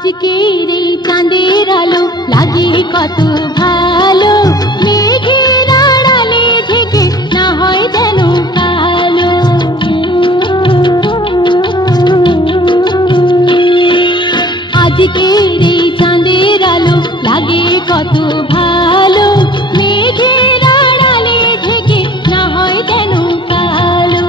আজকের এই চাঁদের আলো লাগে কত ভালো, মেঘের আড়ালে ঢেকে না হয় যেন কালো। আজকের এই চাঁদের আলো লাগে কত ভালো, মেঘের আড়ালে ঢেকে না হয় যেন কালো।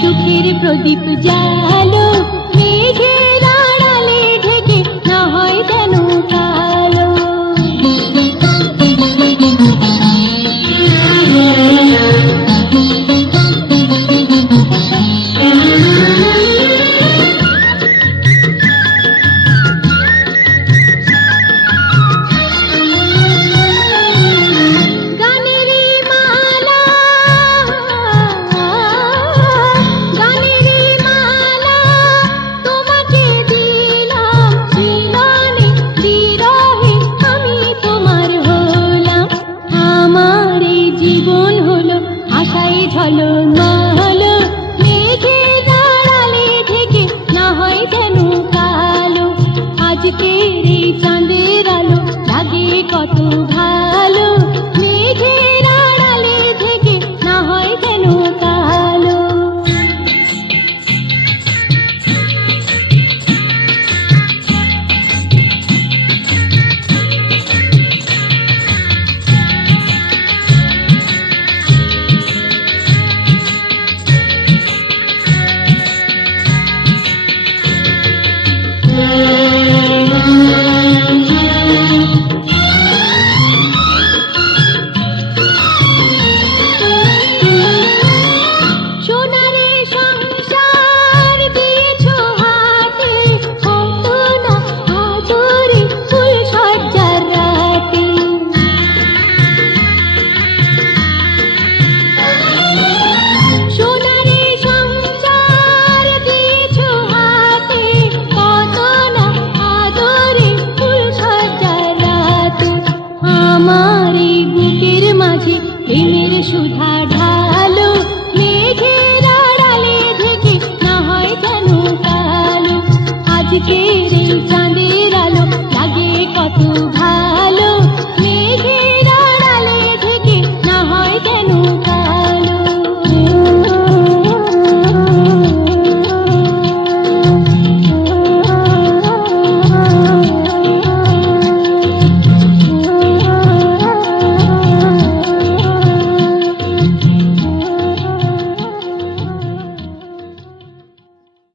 সুখের প্রদীপ জালো, মেঘের আড়ালে ঢেকে না হয় যেন কালো। জীবন হলো আশায় ঝলমলো, মেঘের আড়ালে ঢেকে না হয় যেন কালো। আজকের এই চাঁদের আলো লাগে কত ভালো, মেঘের আড়ালে ঢেকে না হয় যেন কালো। প্রেমের সুধা ঢালো, মেঘের আড়ালে ঢেকে না হয় যেন কালো। আজকে